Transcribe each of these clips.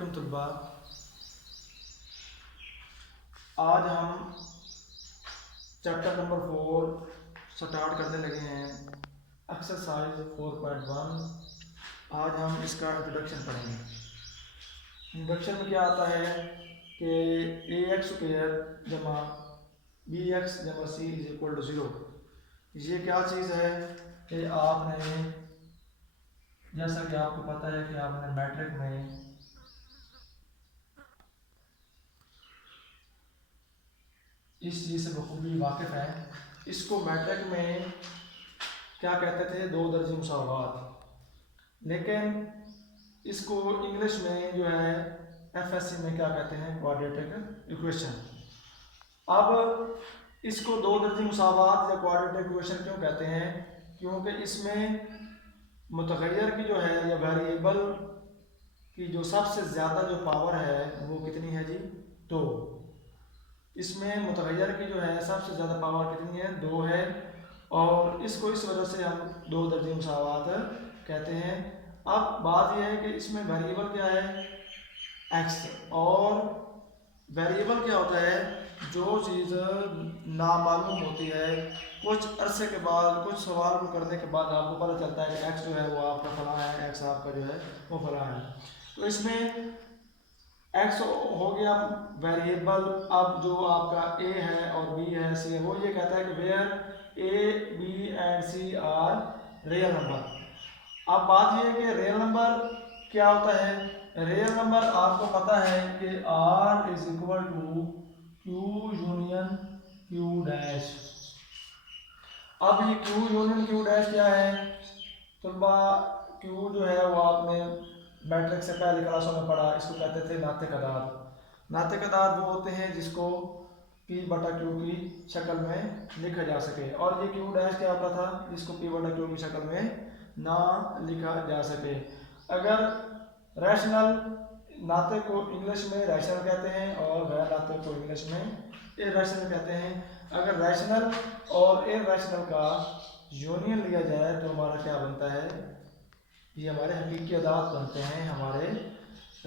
वालेकुम तलबा। आज हम चैप्टर नंबर 4 स्टार्ट करने लगे हैं, एक्सरसाइज 4.1। आज हम इसका इंट्रोडक्शन पढ़ेंगे। इंट्रोडक्शन में क्या आता है कि ए एक्स स्क्वायर जमा बी एक्स जमा सी इज इक्वल टू 0। ये क्या चीज़ है कि आपने, जैसा कि आपको पता है कि आपने मैट्रिक में इस चीज़ से बखूबी वाकिफ़ है। इसको मैट्रिक में क्या कहते थे, दो दर्जी मुसावात, लेकिन इसको इंग्लिश में जो है एफएससी में क्या कहते हैं, क्वाड्रेटिक इक्वेशन। अब इसको दो दर्जी मुसावात या क्वाड्रेटिक इक्वेशन क्यों कहते हैं? क्योंकि इसमें मुतगय्यर की जो है या वेरिएबल की जो सबसे ज़्यादा जो पावर है वो कितनी है जी, 2। इसमें मुतगय्यर की जो है सबसे ज़्यादा पावर कितनी है, 2 है। और इसको इस वजह से हम दो दर्जे मुसावात कहते हैं। अब बात यह है कि इसमें वेरिएबल क्या है, x, और वेरिएबल क्या होता है, जो चीज़ नामालूम होती है, कुछ अरसे के बाद, कुछ सवाल को करने के बाद आपको पता चलता है कि x जो है वो आपका फला है, x आपका जो है वो फला है। तो इसमें x हो गया वेरिएबल। अब जो आपका a है और b है, c है, वो ये कहता है कि where a, b and c are real number. अब बात ये है कि रियल नंबर क्या होता है। रियल नंबर आपको पता है कि r is equal to q union q dash. अब ये q यूनियन q डैश क्या है तो q जो है वो आपने मैट्रिक से पहले क्लासों में पढ़ा, इसको कहते थे नातिक अदाद। नातिक अदाद वो होते हैं जिसको p बटा q की शक्ल में लिखा जा सके, और ये q डैश क्या होता था, जिसको p बटा q की शक्ल में ना लिखा जा सके। अगर रैशनल नाते को इंग्लिश में रैशनल कहते हैं और गैर नाते को इंग्लिश में इरैशनल कहते हैं। अगर रैशनल और इरैशनल का यूनियन लिया जाए तो हमारा क्या बनता है, ये हमारे हकीकी अदाद बनते हैं, हमारे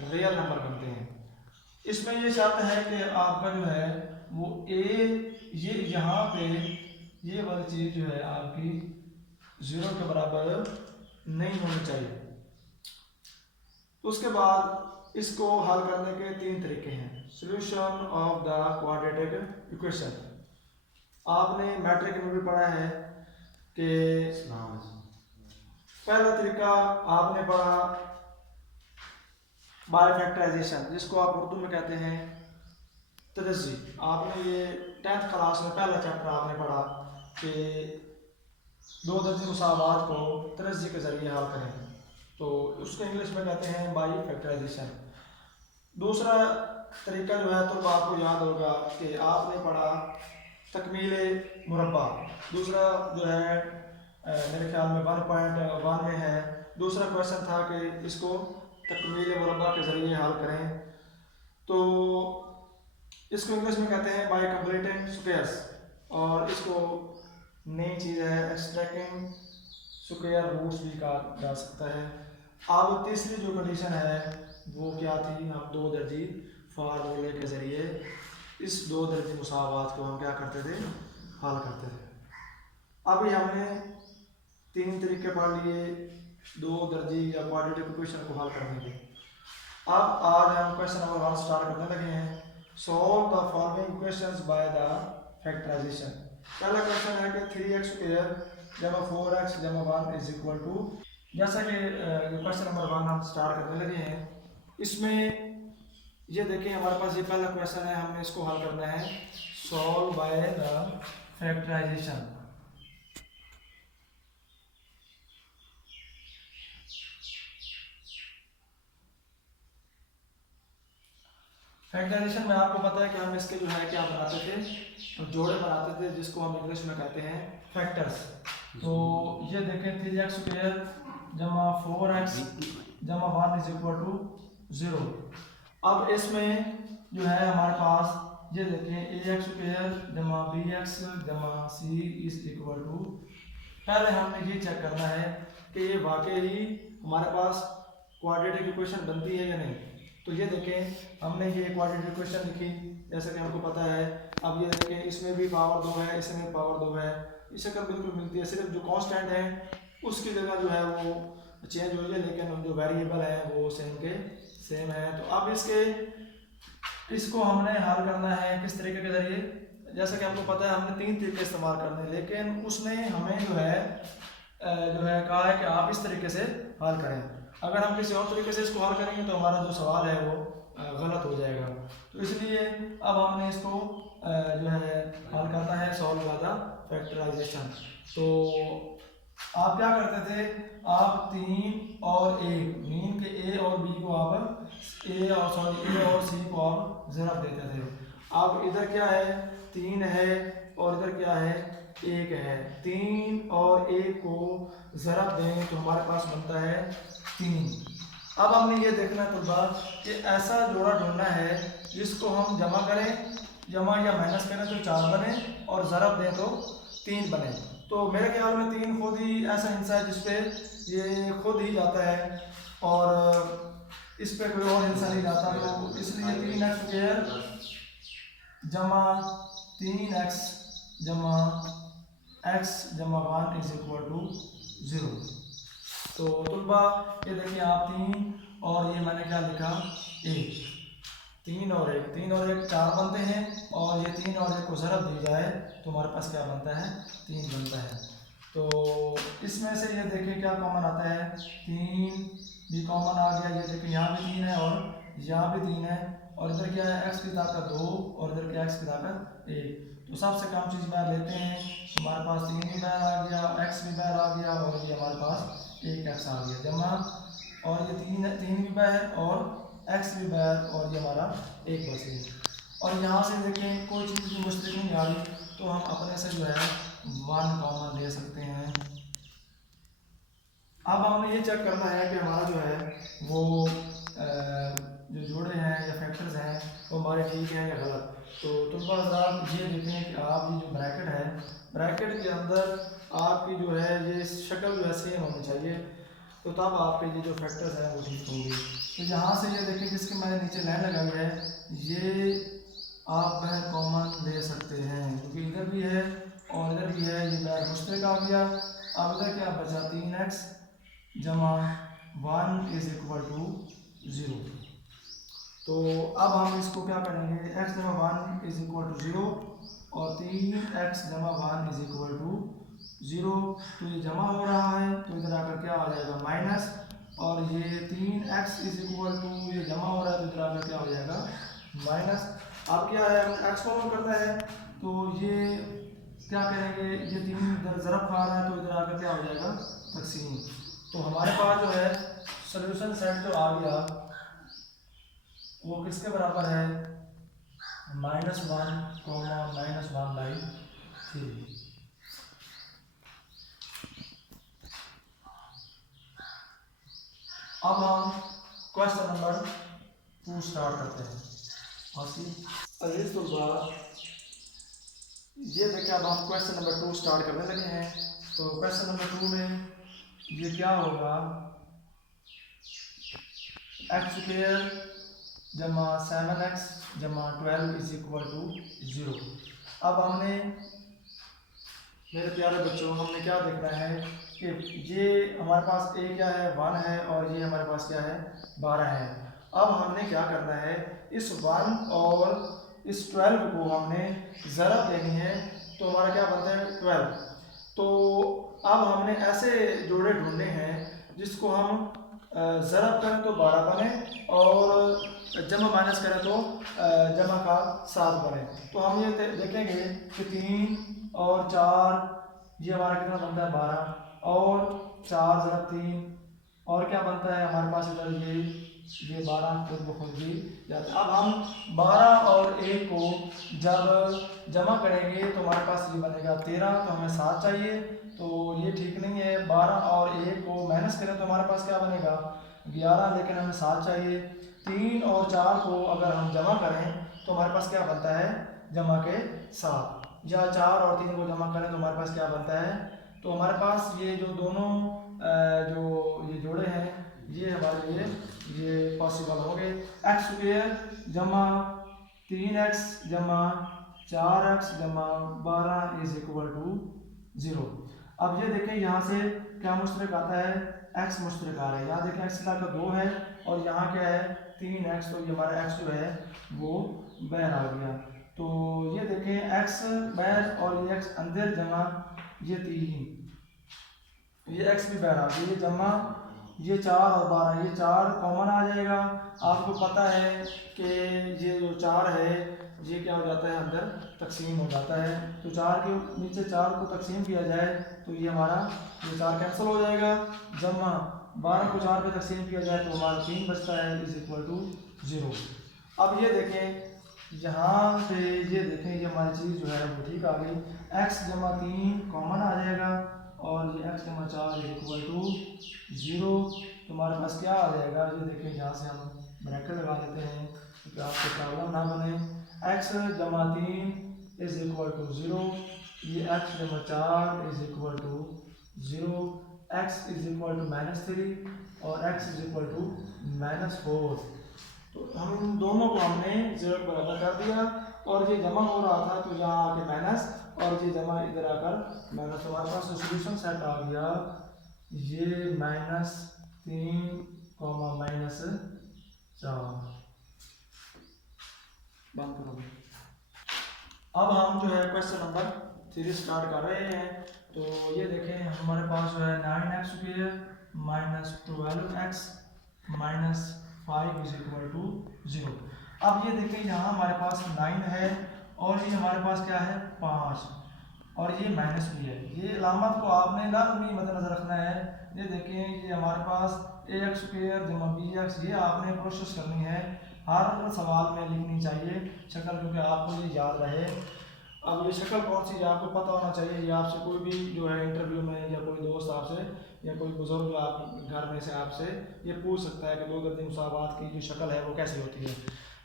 रियल नंबर बनते हैं। इसमें ये शर्त है कि आपका जो है वो ये यहाँ पे ये वाली चीज़ जो है आपकी 0 के बराबर नहीं होनी चाहिए। उसके बाद इसको हल करने के 3 तरीके हैं। Solution of the quadratic equation आपने मैट्रिक में भी पढ़ा है कि पहला तरीका आपने पढ़ा बाय फैक्टराइजेशन, जिसको आप उर्दू में कहते हैं तदर्जी। आपने ये 10th क्लास में पहला चैप्टर आपने पढ़ा कि दो दर्जी मुसावात को तदर्जी के जरिए हल करें, तो उसको इंग्लिश में कहते हैं बाय फैक्टराइजेशन। दूसरा तरीका जो है तो आपको याद होगा कि आपने पढ़ा तकमील मुरब्बा। दूसरा जो है मेरे ख्याल में 1.1 में है, दूसरा क्वेश्चन था कि इसको तकमील मुरब्बा के ज़रिए हल करें, तो इसको इंग्लिश में कहते हैं बाय कंप्लीटिंग स्क्वायर्स, और इसको नई चीज़ है एक्सट्रैक्टिंग स्क्वायर रूट्स भी कहा जा सकता है। अब तीसरी जो कंडीशन है वो क्या थी, हम दो दर्जी फार्मूले के ज़रिए इस दो दर्जी मुसावात को हम क्या करते थे, हल करते थे। अभी हमने 3 तरीके पढ़ लिए दो दर्जी या क्वाड्रेटिक इक्वेशन को हल करने के। अब आज हम क्वेश्चन नंबर 1 स्टार्ट करने लगे हैं। Solve the following equations by the factorization. पहला क्वेश्चन है कि 3x स्क्वायर जमा 4x जमा 1 इज इक्वल टू, जैसा कि क्वेश्चन नंबर 1 हम स्टार्ट करने लगे हैं। इसमें ये देखिए हमारे पास ये पहला क्वेश्चन है, हमने इसको हल करना है solve by the factorization. Factorization में आपको पता है कि हम इसके जो है क्या बनाते थे, जोड़े बनाते थे, जिसको हम इंग्लिश में कहते हैं फैक्टर्स। तो ये देखें 3x स्क्वायर जमा 4x जमा 1 इज इक्वल टू 0। अब इसमें जो है हमारे पास ये देखें ax स्क्वायर जमा bx जमा c इज इक्वल टू, पहले हमने ये चेक करना है कि ये वाकई ही हमारे पास क्वाड्रेटिक इक्वेशन बनती है या नहीं। तो ये देखें हमने ये क्वाड्रेटिक इक्वेशन लिखी जैसा कि हमको पता है। अब ये देखें इसमें भी पावर 2 है, इसमें पावर 2 है, ये शक्ल बिल्कुल मिलती है, सिर्फ जो कांस्टेंट है उसकी जगह जो है वो चेंज हुई है, लेकिन जो वेरिएबल है वो सेम के सेम है। तो अब इसको हमने हल करना है किस तरीके के जरिए। जैसा कि हमको पता है हमने 3 तरीके इस्तेमाल करने हैं, लेकिन उसने हमें जो है कहा है कि आप इस तरीके से हल करें। अगर हम किसी और तरीके से इसको हल करेंगे तो हमारा जो सवाल है वो गलत हो जाएगा। तो इसलिए अब हमने इसको जो है हल करना है, सॉल्व बाय द फैक्टराइजेशन। तो आप क्या करते थे, आप 3 और 1 मीन के ए और बी को आप ए और सी को आप ज़रब देते थे। अब इधर क्या है 3 है और इधर क्या है 1 है, 3 और 1 को ज़रब दें तो हमारे पास बनता है 3। अब हमने ये देखना तुलबा कि ऐसा जोड़ा ढूंढना है जिसको हम जमा करें, जमा या माइनस करें तो 4 बने और ज़रब दें तो 3 बने। तो मेरे ख्याल में 3 खुद ही ऐसा हिस्सा है जिसपे ये खुद ही जाता है और इस पे कोई और हिस्सा नहीं जाता, तो इसलिए 3x स्क्वायर जमा 3x जमा x जमा 1 इज इक्वल टू 0। तो तुलबा ये देखिए आप 3 और ये मैंने क्या लिखा 1, 3 और 1 4 बनते हैं और ये 3 और 1 को ज़रब दी जाए तो हमारे पास क्या बनता है 3 बनता है। तो इसमें से ये देखिए क्या कॉमन आता है, 3 भी कॉमन आ गया, ये देखिए यहाँ भी 3 है और यहाँ भी 3 है और इधर क्या है x की ताकत 2 और इधर क्या x की ताकत 1। तो सबसे कम चीज़ बाहर लेते हैं, हमारे पास 3 भी बाहर आ गया, x भी बाहर आ गया और ये हमारे पास 1x आ गया जमा, और ये 3 भी बाहर और x भी बाहर और ये हमारा 1 बच गया। और यहाँ से देखें कोई चीज़ की मुश्किल नहीं आ रही तो हम अपने से जो है 1 कॉमन ले सकते हैं। अब हमें ये चेक करना है कि हमारा जो है वो जो जोड़े हैं या फैक्टर्स हैं वो हमारे ठीक हैं या गलत। तो तुलबा हज़रात ये देखें कि आप ये जो ब्रैकेट है, ब्रैकेट के अंदर आपकी जो है ये शक्ल जो है सेम होनी चाहिए, तो तब आपके ये जो फैक्टर्स हैं वो ठीक होंगे। तो यहाँ से ये देखिए जिसके मैंने नीचे लाइन लगा हुआ है ये आप वह कॉमन ले सकते हैं क्योंकि इधर भी है और इधर भी है, ये बैर मुश्तरक आ गया। अब इधर क्या बचा 3x जमा 1 इज इक्वल टू 0। तो अब हम इसको क्या करेंगे, x जमा 1 इज इक्वल टू 0 और 3x जमा 1 इज इक्वल टू 0। तो ये जमा हो रहा है तो इधर आकर क्या आ जाएगा माइनस, और ये 3x इज इक्वल टू ये जमा हो रहा है तो इधर आकर क्या हो जाएगा माइनस। अब क्या है x कॉमन करना है तो ये क्या करेंगे, ये 3 इधर ज़रब खा रहा है तो इधर आकर क्या हो जाएगा तकसीम। तो हमारे पास जो है सोल्यूशन सेट जो आ गया वो किसके बराबर है -1 -1/3। अब हम क्वेश्चन नंबर 2 स्टार्ट करते हैं। अजीज तुलबा ये देखिए अब हम क्वेश्चन नंबर 2 स्टार्ट करने लगे हैं। तो क्वेश्चन नंबर 2 में ये क्या होगा, x स्क्वायर जमा 7x जमा 12 इज इक्वल टू 0। अब हमने मेरे प्यारे बच्चों हमने क्या देखना है कि ये हमारे पास a क्या है 1 है और ये हमारे पास क्या है 12 है। अब हमने क्या करना है इस 1 और इस 12 को हमने ज़रब लेनी है तो हमारा क्या बनता है 12। तो अब हमने ऐसे जोड़े ढूंढने हैं जिसको हम ज़रब करें तो 12 बने और जमा माइनस करें तो जमा का 7 बने। तो हम ये देखेंगे कि 3 और 4 ये हमारा कितना बनता है 12 और 4 ज़रब 3 और क्या बनता है हमारे पास इधर ये 12 खुद ब खुद भी जाता है। अब हम 12 और 1 को जब जमा करेंगे तो हमारे पास ये बनेगा 13, तो हमें 7 चाहिए तो ये ठीक नहीं है। 12 और 1 को माइनस करें तो हमारे पास क्या बनेगा 11, लेकिन हमें 7 चाहिए। 3 और 4 को अगर हम जमा करें तो हमारे पास क्या बनता है जमा के 7, या 4 और 3 को जमा करें तो हमारे पास क्या बनता है। तो हमारे पास ये जो दोनों जो ये जोड़े हैं ये हमारे लिए ये पॉसिबल हो गए। एक्स स्क्वायर जमा 3x जमा 4x जमा 12 इज इक्वल टू 0। अब ये देखें यहाँ से क्या मुश्तरक आता है, x मुश्तरक आ रहा है। यहाँ देखें x की ताकत 2 है और यहाँ क्या है 3x, तो ये हमारा x जो है वो बाहर आ गया। तो ये देखें x बाहर और ये x अंदर जमा ये 3, ये x भी बाहर आ गया, ये जमा ये 4 और 12, ये 4 कॉमन आ जाएगा। आपको पता है कि ये जो 4 है ये क्या हो जाता है अंदर तकसीम हो जाता है, तो 4 के नीचे 4 को तकसीम किया जाए तो ये हमारा ये 4 कैंसिल हो जाएगा, जमा 12 को 4 पे तकसीम किया जाए तो हमारा 3 बचता है इज इक्वल टू 0। अब ये देखें यहाँ पे, ये देखें ये हमारी चीज़ जो है वो ठीक आ गई। x जमा 3 कॉमन आ जाएगा और ये x जमा 4 इज इक्वल टू 0। तो हमारे पास क्या आ जाएगा, ये देखें यहाँ से हम ब्रैकेट लगा लेते हैं क्योंकि आपको प्रॉब्लम ना बने। x जमा 3 इज इक्वल टू 0, ये x जमा 4 is equal to 0, x is equal to -3 और x इज इक्वल टू -4। तो हम इन दोनों को हमने 0 पर बराबर कर दिया और ये जमा हो रहा था तो यहाँ आके माइनस और ये जमा इधर आकर माइनस, हमारे पास सोल्यूशन सेट आ गया ये -3, -4। बंद करो। अब हम जो है क्वेश्चन नंबर 3 स्टार्ट कर रहे हैं। तो ये देखें हमारे पास जो है 9x square -12x -5 is equal to 0। अब ये देखें यहाँ हमारे पास 9 है और ये हमारे पास क्या है 5 और ये माइनस भी है। ये अलामत को आपने लाजमी मद्देनजर रखना है। ये देखें ये हमारे पास ax स्क्वायर जमा bx, ये आपने प्रोसेस करनी है, हर सवाल में लिखनी चाहिए शक्ल, क्योंकि आपको ये याद रहे। अब ये शक्ल कौन सी है आपको पता होना चाहिए। ये आपसे कोई भी जो है इंटरव्यू में या कोई दोस्त आपसे या कोई बुजुर्ग आप घर में से आपसे ये पूछ सकता है कि 2 गद्दी मुसावात की जो शक्ल है वो कैसी होती है।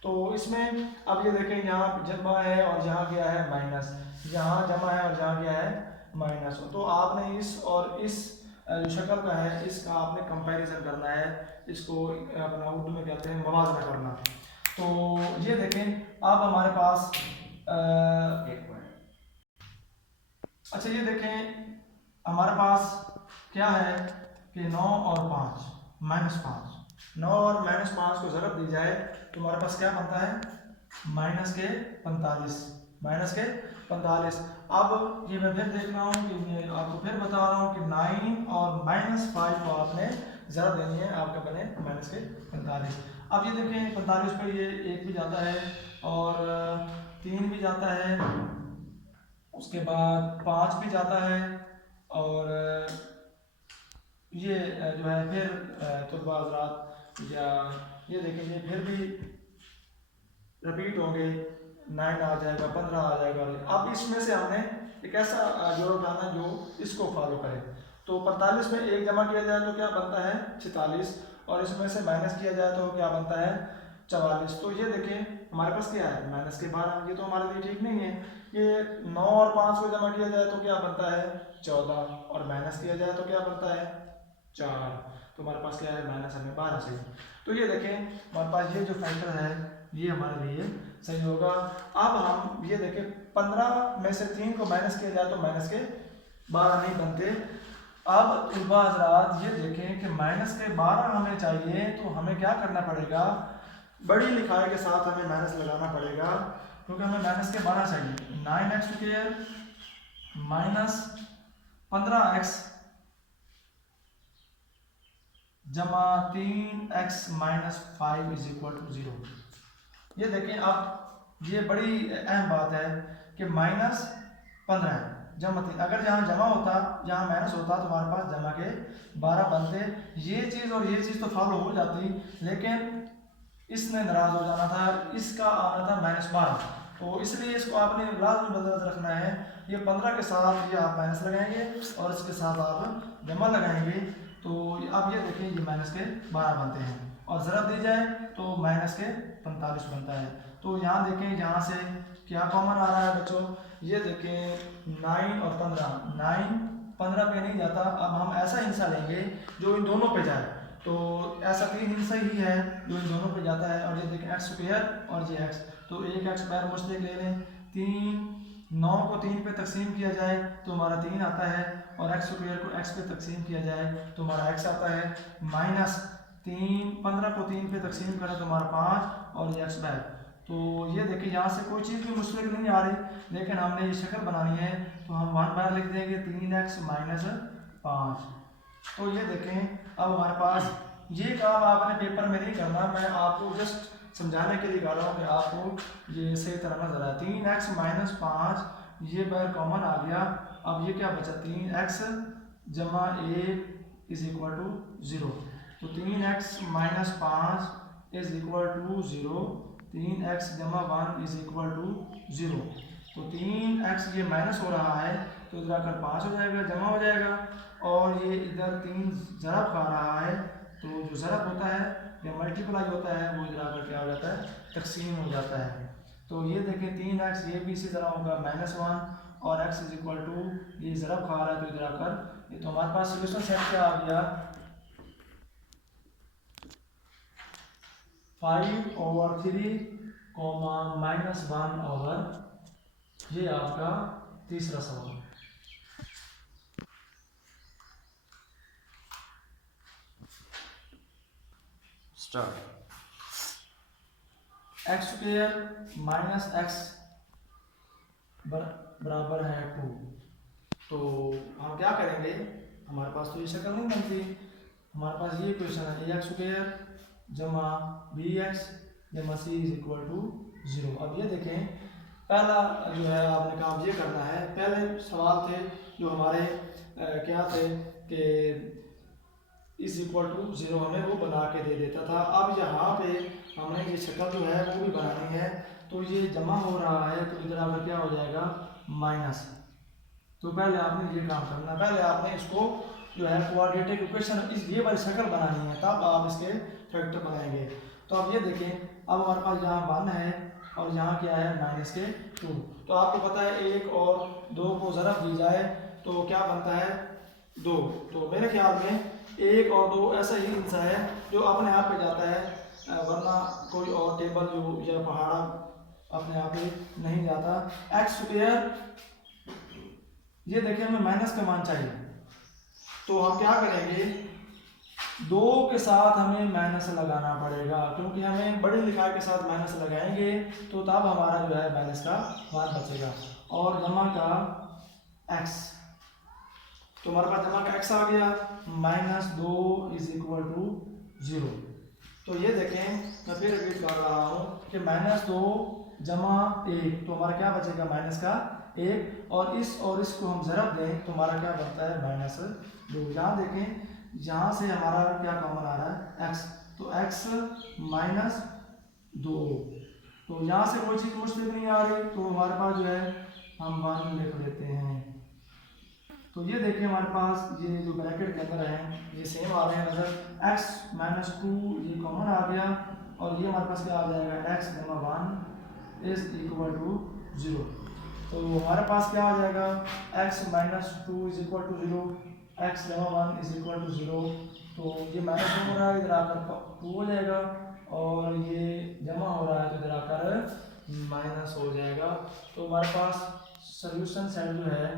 तो इसमें अब ये देखें यहाँ जमा है और यहाँ क्या है माइनस, यहाँ जमा है और यहाँ क्या है माइनस। तो आपने इस और इस जो शक्ल का है इसका आपने कंपैरिजन करना है, इसको अपना उर्दू में कहते हैं मवाजना करना। तो ये देखें अब हमारे पास अच्छा ये देखें हमारे पास क्या है कि 9 और 5 -5, 9 और -5 को ज़रब दी जाए तो हमारे पास क्या बनता है -45। अब ये मैं फिर देख रहा हूँ कि मैं आपको फिर बता रहा हूँ कि 9 और -5 को आपने ज़रब देनी है, आपका बने -45। अब ये देखें 45 पर ये 1 भी जाता है और 3 भी जाता है, उसके बाद 5 भी जाता है और ये जो है फिर तुलबा हज़रात या ये देखेंगे फिर भी रिपीट होंगे, 9 आ जाएगा, 15 आ जाएगा। अब इसमें से हमने एक ऐसा जोड़ उठाना जो इसको फॉलो करे। तो 45 में 1 जमा किया जाए तो क्या बनता है 46 और इसमें से माइनस किया जाए तो क्या बनता है 44। तो ये देखें हमारे पास क्या है -12, ये तो हमारे लिए ठीक नहीं है। ये 9 और 5 को जमा किया जाए तो क्या बनता है 14 और माइनस किया जाए तो क्या बनता है 4। तो हमारे पास क्या है -12 से। तो ये देखें हमारे पास ये जो फैक्टर है ये हमारे लिए सही होगा। अब हम ये देखें 15 में से 3 को माइनस किया जाए तो -12 नहीं बनते। अब तुलबा हज़रात ये देखें कि -12 हमें चाहिए तो हमें क्या करना पड़ेगा, बड़ी लिखाई के साथ हमें माइनस लगाना पड़ेगा क्योंकि हमें -12 चाहिए। 9x स्क्वायर -15x जमा 3x -5 इज इक्वल टू 0। ये देखें अब ये बड़ी अहम बात है कि -15 है जमा 3, अगर जहाँ जमा होता जहाँ माइनस होता तो हमारे पास जमा के 12 बनते। ये चीज़ और ये चीज़ तो फॉलो हो जाती, लेकिन इसने नाराज़ हो जाना था, इसका आना था -12। तो इसलिए इसको आपने लाजमी बदल रखना है। ये 15 के साथ ये आप माइनस लगाएंगे और इसके साथ आप जमा लगाएंगे। तो अब ये देखिए ये -12 बनते हैं और ज़रब दी जाए तो -45 बनता है। तो यहाँ देखें यहाँ से क्या कॉमन आ रहा है बच्चों, ये देखें 9 और 15, 9 15 पे नहीं जाता। अब हम ऐसा हिस्सा लेंगे जो इन दोनों पे जाए। तो ऐसा 3 हिस्सा ही है जो इन दोनों पे जाता है। और ये देखें एक्स स्क्वायर और ये एक्स, तो एक एक्स बाहर मुश्तरक ले लें। 9 को 3 पे तकसीम किया जाए तो हमारा 3 आता है, और एक्स स्क्वायर को एक्स पे तकसीम किया जाए तो हमारा एक्स आता है। माइनस 15 को 3 पे तकसीम करें तो हमारा 5 और ये एक्स बैक। तो ये देखिए यहाँ से कोई चीज़ भी मुश्तरक नहीं आ रही, लेकिन हमने ये शक्ल बनानी है तो हम 1 बार लिख देंगे 3x माइनस 5। तो ये देखें अब हमारे पास ये काम आपने पेपर में नहीं करना, मैं आपको जस्ट समझाने के लिए कह रहा हूँ कि आपको ये सही तरह नजर आए। 3x माइनस 5 ये बाहर कॉमन आ गया। अब ये क्या बचा, 3x जमा 1 इज इक्वल टू 0। तो 3x minus 5 is equal to 0, 3x जमा 1 इज इक्वल टू 0। तो 3x ये माइनस हो रहा है तो इधर आकर 5 हो जाएगा, जमा हो जाएगा, और ये इधर 3 ज़रब खा रहा है तो जो ज़रब होता है या मल्टीप्लाई होता है वो इधर आकर क्या हो जाता है, तकसीम हो जाता है। तो ये देखें 3x ये भी इसी तरह होगा -1 और x इज इक्वल टू ये ज़रब खा रहा है तो इधर आकर ये, तो हमारे पास सोल्यूशन सेट क्या आ गया, 5/3 -1/, ये आपका तीसरा सवाल। एक्स स्क्वायर माइनस एक्स बराबर है 2। तो हम क्या करेंगे, हमारे पास तो ये शक्ल नहीं बनती, हमारे पास ये क्वेश्चन है एक्स स्क्वायर जमा बी एक्स जमा सी इज इक्वल टू 0। अब ये देखें पहला जो है आपने काम ये करना है, पहले सवाल थे जो हमारे क्या थे कि इज इक्वल टू 0 हमें वो बना के दे देता था। अब यहाँ पे हमने ये शक्ल जो है वो भी बनानी है, तो ये जमा हो रहा है तो इधर आकर क्या हो जाएगा माइनस। तो पहले आपने ये काम करना, पहले आपने इसको जो है क्वाड्रेटिक इक्वेशन इस ये वाली शक्ल बनानी है, तब आप इसके फैक्टर बनाएंगे। तो अब ये देखें अब हमारे पास यहाँ 1 है और यहाँ क्या है -2। तो आपको पता है 1 और 2 को ज़रब दी जाए तो क्या बनता है 2। तो मेरे ख्याल में 1 और 2 ऐसा ही हिस्सा है जो अपने आप पे जाता है, वरना कोई और टेबल जो या पहाड़ा अपने आप पे नहीं जाता। एक्स स्क्वायर ये देखिए हमें माइनस का मान चाहिए, तो हम क्या करेंगे 2 के साथ हमें माइनस लगाना पड़ेगा, क्योंकि हमें बड़ी लिखाई के साथ माइनस लगाएंगे तो तब हमारा जो है माइनस का मान बचेगा। और जमा का x, तो हमारे पास जमा का x आ गया, -2 इज इक्वल टू 0। तो ये देखें मैं फिर रिपीट कर रहा हूँ कि -2 जमा 1, तो हमारा क्या बचेगा माइनस का 1, और इसको हम ज़रब दें तो हमारा क्या बनता है -2। यहाँ देखें यहाँ से हमारा क्या कॉमन आ रहा है x, तो x -2, तो यहाँ से कोई चीज़ मुश्किल नहीं आ रही तो हमारे पास जो है हम 1 लिख लेते हैं। तो ये देखिए हमारे पास ये जो ब्रैकेट के अंदर है ये सेम आ रहे हैं नज़र, x -2 ये कॉमन आ गया, और ये हमारे पास क्या आ जाएगा x जमा 1 इज इक्वल टू 0। तो हमारे पास क्या आ जाएगा x -2 is equal to 0, x जमा 1 इज इक्वल टू 0। तो ये माइनस हो रहा है इधर आकर 2 हो जाएगा, और ये जमा हो रहा है तो इधर आकर माइनस हो जाएगा। तो हमारे पास सोल्यूशन सेट जो है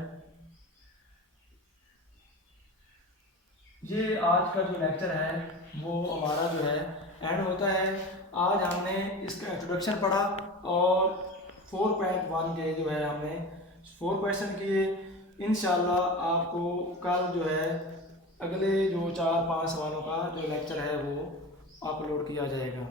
ये आज का जो लेक्चर है वो हमारा जो है एंड होता है। आज हमने इसका इंट्रोडक्शन पढ़ा और 4.1 के जो है हमने 4 क्वेश्चन किए। इंशाल्लाह आपको कल जो है अगले जो 4-5 सवालों का जो लेक्चर है वो अपलोड किया जाएगा।